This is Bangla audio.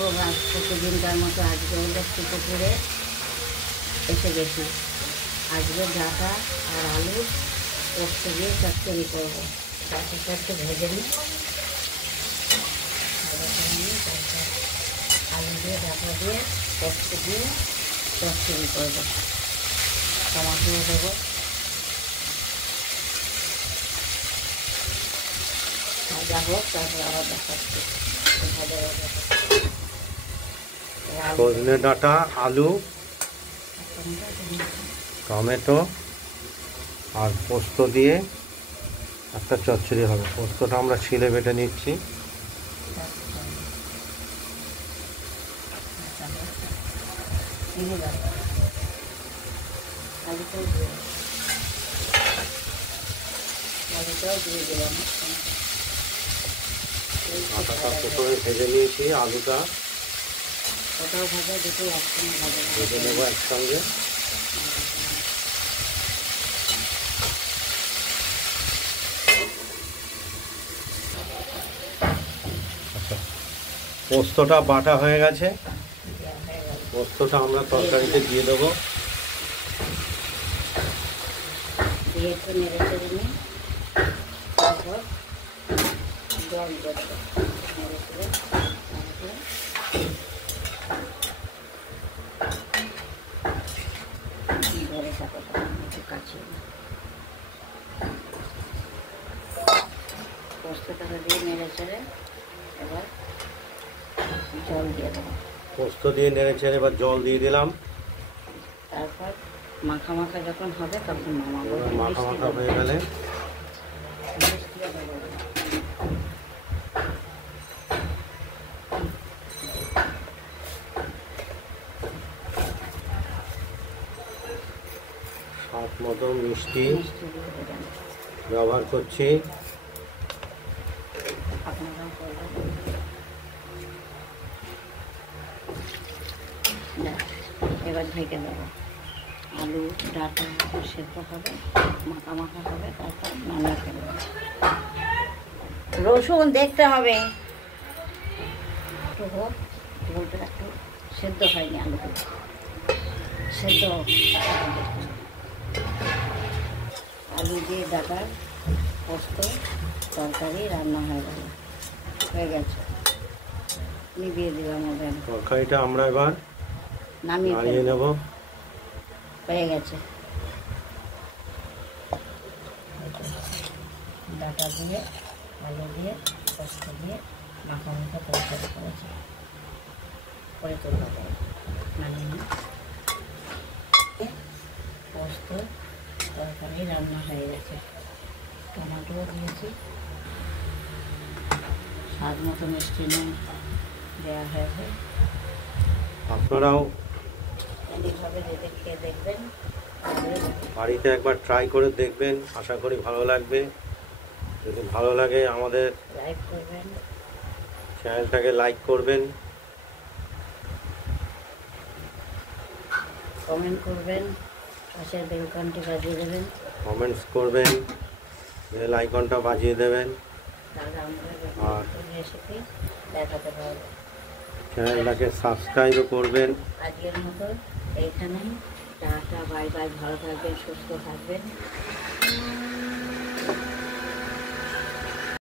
প্রতিদিনকার মতো আজকে লক্ষ্মী পুকুরে এসে গেছি। আজকে ডাঁটা আর আলু পোস্ত দিয়ে চচ্চড়ি করবো। ডাঁটাটা একটু ভেজে নিই, তারপর আলু দিয়ে ডাঁটা দিয়ে পোস্ত দিয়ে চচ্চড়ি করবো। টমাটো দেবো, ভাজা হোক, তারপর আবার দেখাচ্ছি। সজনে ডাঁটা, আলু, টমেটো আর পোস্ত দিয়ে একটা চচ্চড়ি হবে। পোস্তটা আমরা ছিলে বেটে নিচ্ছি। আটাটা প্রথমে ভেজে নিয়েছি, আলুটা ওটাও ভাজা, দুটো একসঙ্গে ভাজা ভেজে নেবো একসঙ্গে। আচ্ছা, পোস্তটা বাটা হয়ে গেছে, পোস্তটা আমরা তরকারিতে দিয়ে দেবো। দিয়ে একটু নেড়ে চেড়ে নিই, তারপর জল দেবো। নেড়ে চেড়ে ধরে থাকো, একটু কাছে পোস্তটা দিয়ে নেড়ে চেড়ে এবার জল দিয়ে দেবো। পোস্ত দিয়ে নেড়ে চেড়ে এবার জল দিয়ে দিলাম। তারপর মাখা মাখা যখন হবে তখন নামাবো। মাখা মাখা হয়ে গেলে স্বাদ মতো মিষ্টি ব্যবহার করছি। এবার ঢেকে দেবো। আলু ডাঁটা সেদ্ধ হবে, মাখা মাখা হবে, তারপর নামিয়ে ফেলবো। রসুন দেখতে হবে একটু হোক, ঝোলটা একটু সেদ্ধ হয়নি, আলুটা সেদ্ধ। আলু দিয়ে ডাঁটার পোস্ত তরকারি রান্না হয়ে গেছে। নিভিয়ে দিলাম ওদের। তরকারিটা আমরা এবার নামিয়ে নেব। হয়ে গেছে। ডাঁটা দিয়ে আলু দিয়ে পোস্ত দিয়ে মাখা মাখা তরকারি করেছে, করে তুলব। নামিয়ে পোস্ত তরকারি রান্না হয়ে গেছে। টমাটোও দিয়েছি, স্বাদ মতো মিষ্টি নুন দেওয়া হয়েছে। আপনারাও এইভাবে খেয়ে দেখবেন, বাড়িতে একবার ট্রাই করে দেখবেন, আশা করি ভালো লাগবে। যদি ভালো লাগে আমাদের লাইক করবেন, চ্যানেলটাকে লাইক করবেন, কমেন্ট করবেন, পাশের বেল আইকনটি বাজিয়ে দেবেন, কমেন্টস করবেন, বেল আইকনটা বাজিয়ে দেবেন, তাহলে আর রেসিপি দেখাতে পারবো। চ্যানেলটাকে সাবস্ক্রাইবও করবেন। আজকের মতো এইখানেই টাটা, বাই বাই। ভালো থাকবেন, সুস্থ থাকবেন।